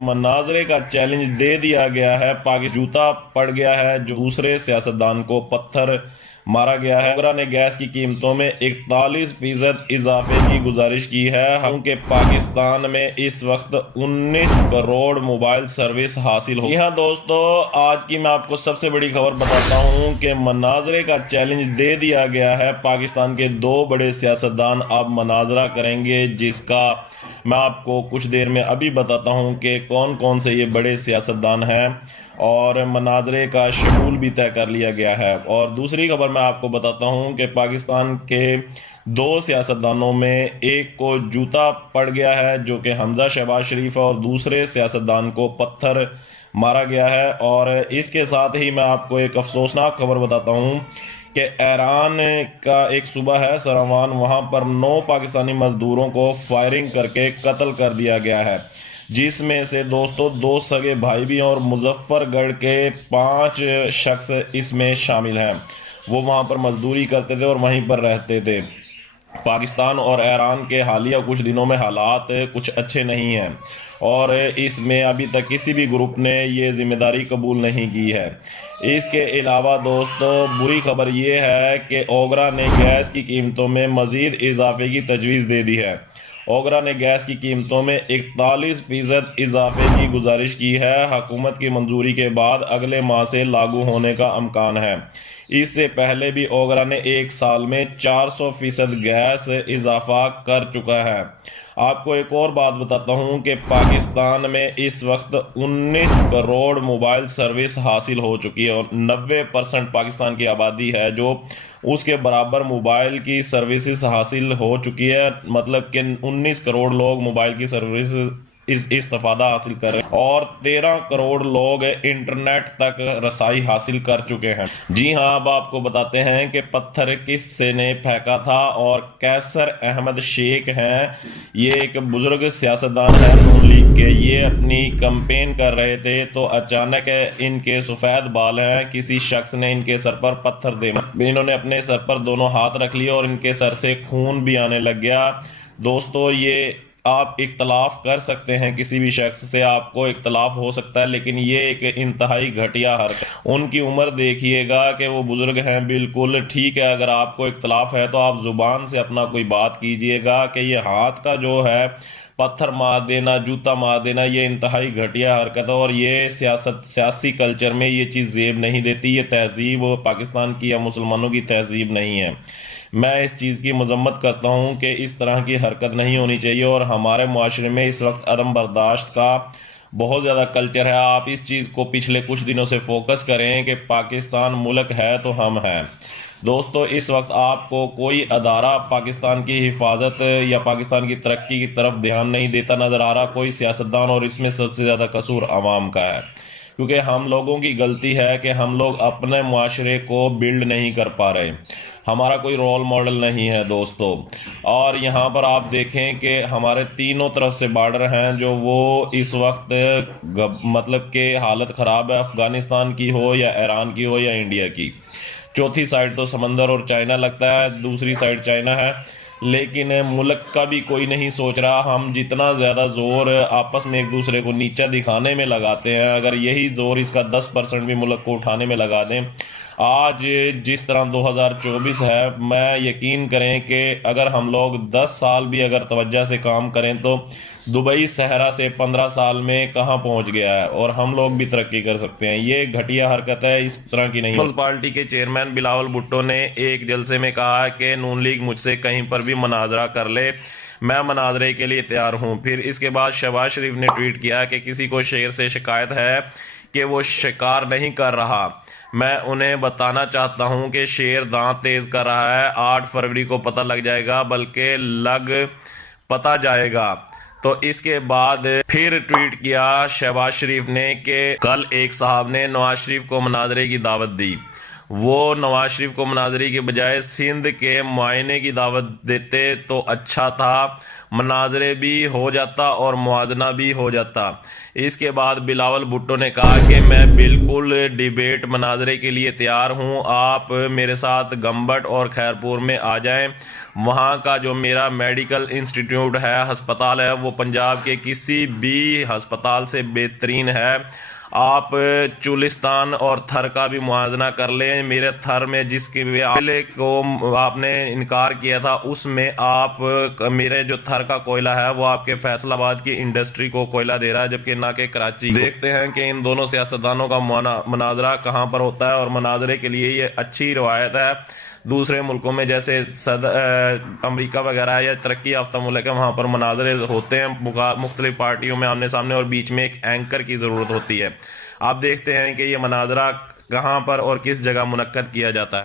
مناظرے کا چیلنج دے دیا گیا ہے، پاکستان جوتا پڑ گیا ہے، جو دوسرے سیاستدان کو پتھر مارا گیا ہے۔ اوگرا نے گیس کی قیمتوں میں 41% اضافے کی گزارش کی ہے، کیونکہ پاکستان میں اس وقت 19 کروڑ موبائل سروس حاصل ہو۔ جی ہاں دوستو، آج کی میں آپ کو سب سے بڑی خبر بتاتا ہوں کہ مناظرے کا چیلنج دے دیا گیا ہے۔ پاکستان کے دو بڑے سیاستدان اب مناظرہ کریں گے، جس کا میں آپ کو کچھ دیر میں ابھی بتاتا ہوں کہ کون کون سے یہ بڑے سیاستدان ہیں، اور مناظرے کا شیڈول بھی طے کر لیا گیا ہے۔ اور دوسری خبر میں آپ کو بتاتا ہوں کہ پاکستان کے دو سیاستدانوں میں ایک کو جوتا پڑ گیا ہے، جو کہ حمزہ شہباز شریف ہے، اور دوسرے سیاستدان کو پتھر مارا گیا ہے۔ اور اس کے ساتھ ہی میں آپ کو ایک افسوسناک خبر بتاتا ہوں کہ ایران کا ایک صوبہ ہے سروان، وہاں پر 9 پاکستانی مزدوروں کو فائرنگ کر کے قتل کر دیا گیا ہے، جس میں سے دوستو 2 سگے بھائی بھی ہیں، اور مظفر گڑھ کے 5 شخص اس میں شامل ہیں۔ وہ وہاں پر مزدوری کرتے تھے اور وہیں پر رہتے تھے۔ پاکستان اور ایران کے حالیہ کچھ دنوں میں حالات کچھ اچھے نہیں ہیں، اور اس میں ابھی تک کسی بھی گروپ نے یہ ذمہ داری قبول نہیں کی ہے۔ اس کے علاوہ دوستو بری خبر یہ ہے کہ اوگرا نے گیس کی قیمتوں میں مزید اضافے کی تجویز دے دی ہے۔ اوگرا نے گیس کی قیمتوں میں 41% اضافے کی گزارش کی ہے، حکومت کی منظوری کے بعد اگلے ماہ سے لاگو ہونے کا امکان ہے۔ اس سے پہلے بھی اوگرا نے ایک سال میں 400% گیس اضافہ کر چکا ہے۔ آپ کو ایک اور بات بتاتا ہوں کہ پاکستان میں اس وقت 19 کروڑ موبائل سروس حاصل ہو چکی ہے، اور 90% پاکستان کی آبادی ہے جو اس کے برابر موبائل کی سروسز حاصل ہو چکی ہے، مطلب کہ 19 کروڑ لوگ موبائل کی سروس استفادہ حاصل کر رہے ہیں، اور 13 کروڑ لوگ انٹرنیٹ تک رسائی حاصل کر چکے ہیں۔ جی ہاں، اب آپ کو بتاتے ہیں کہ پتھر کس سے نے پھینکا تھا، اور کیسر احمد شیخ ہیں، یہ ایک بزرگ سیاستدان ہے نون لیگ کے۔ یہ اپنی کمپین کر رہے تھے تو اچانک ان کے سفید بال ہیں، کسی شخص نے ان کے سر پر پتھر دے مارا۔ انہوں نے اپنے سر پر دونوں ہاتھ رکھ لیے اور ان کے سر سے خون بھی آنے لگ گیا۔ دوستو یہ آپ اختلاف کر سکتے ہیں، کسی بھی شخص سے آپ کو اختلاف ہو سکتا ہے، لیکن یہ ایک انتہائی گھٹیا حرکت۔ ان کی عمر دیکھیے گا کہ وہ بزرگ ہیں، بالکل ٹھیک ہے، اگر آپ کو اختلاف ہے تو آپ زبان سے اپنا کوئی بات کیجئے گا، کہ یہ ہاتھ کا جو ہے پتھر مار دینا، جوتا مار دینا، یہ انتہائی گھٹیا حرکت ہے، اور یہ سیاسی کلچر میں یہ چیز زیب نہیں دیتی، یہ تہذیب پاکستان کی یا مسلمانوں کی تہذیب نہیں ہے۔ میں اس چیز کی مذمت کرتا ہوں کہ اس طرح کی حرکت نہیں ہونی چاہیے، اور ہمارے معاشرے میں اس وقت عدم برداشت کا بہت زیادہ کلچر ہے۔ آپ اس چیز کو پچھلے کچھ دنوں سے فوکس کریں کہ پاکستان ملک ہے تو ہم ہیں۔ دوستو اس وقت آپ کو کوئی ادارہ پاکستان کی حفاظت یا پاکستان کی ترقی کی طرف دھیان نہیں دیتا نظر آ رہا، کوئی سیاستدان، اور اس میں سب سے زیادہ قصور عوام کا ہے، کیونکہ ہم لوگوں کی غلطی ہے کہ ہم لوگ اپنے معاشرے کو بلڈ نہیں کر پا رہے، ہمارا کوئی رول ماڈل نہیں ہے دوستو۔ اور یہاں پر آپ دیکھیں کہ ہمارے تینوں طرف سے بارڈر ہیں جو وہ اس وقت مطلب کہ حالت خراب ہے، افغانستان کی ہو یا ایران کی ہو یا انڈیا کی۔ چوتھی سائڈ تو سمندر اور چائنا لگتا ہے، دوسری سائڈ چائنا ہے، لیکن ملک کا بھی کوئی نہیں سوچ رہا۔ ہم جتنا زیادہ زور آپس میں ایک دوسرے کو نیچا دکھانے میں لگاتے ہیں، اگر یہی زور اس کا 10% بھی ملک کو اٹھانے میں لگا دیں، آج جس طرح 2024 ہے، میں یقین کریں کہ اگر ہم لوگ 10 سال بھی اگر توجہ سے کام کریں تو دبئی صحرا سے 15 سال میں کہاں پہنچ گیا ہے، اور ہم لوگ بھی ترقی کر سکتے ہیں۔ یہ گھٹیا حرکت ہے، اس طرح کی نہیں۔ پیپلز پارٹی کے چیئرمین بلاول بھٹو نے ایک جلسے میں کہا کہ نون لیگ مجھ سے کہیں پر بھی مناظرہ کر لے، میں مناظرے کے لیے تیار ہوں۔ پھر اس کے بعد شہباز شریف نے ٹویٹ کیا کہ کسی کو شیر سے شکایت ہے کہ وہ شکار نہیں کر رہا، میں انہیں بتانا چاہتا ہوں کہ شیر دانت تیز کر رہا ہے، 8 فروری کو پتہ لگ جائے گا، بلکہ پتہ جائے گا۔ تو اس کے بعد پھر ٹویٹ کیا شہباز شریف نے کہ کل ایک صاحب نے نواز شریف کو مناظرے کی دعوت دی، وہ نواز شریف کو مناظری کے بجائے سندھ کے معائنے کی دعوت دیتے تو اچھا تھا، مناظرے بھی ہو جاتا اور موازنہ بھی ہو جاتا۔ اس کے بعد بلاول بھٹو نے کہا کہ میں بالکل ڈیبیٹ مناظرے کے لیے تیار ہوں، آپ میرے ساتھ گمبٹ اور خیرپور میں آ جائیں، وہاں کا جو میرا میڈیکل انسٹیٹیوٹ ہے، ہسپتال ہے، وہ پنجاب کے کسی بھی ہسپتال سے بہترین ہے، آپ چولستان اور تھر کا بھی موازنہ کر لیں، میرے تھر میں جس کے عاملے کو آپ نے انکار کیا تھا اس میں آپ میرے جو تھر کا کوئلہ ہے وہ آپ کے فیصل آباد کی انڈسٹری کو کوئلہ دے رہا ہے، جبکہ نہ کہ کراچی۔ دیکھتے ہیں کہ ان دونوں سیاستدانوں کا مناظرہ کہاں پر ہوتا ہے، اور مناظرے کے لیے یہ اچھی روایت ہے۔ دوسرے ملکوں میں جیسے امریکہ وغیرہ ہے یا ترقی یافتہ ملک ہے، وہاں پر مناظرے ہوتے ہیں مختلف پارٹیوں میں آمنے سامنے، اور بیچ میں ایک اینکر کی ضرورت ہوتی ہے۔ آپ دیکھتے ہیں کہ یہ مناظرہ کہاں پر اور کس جگہ منعقد کیا جاتا ہے۔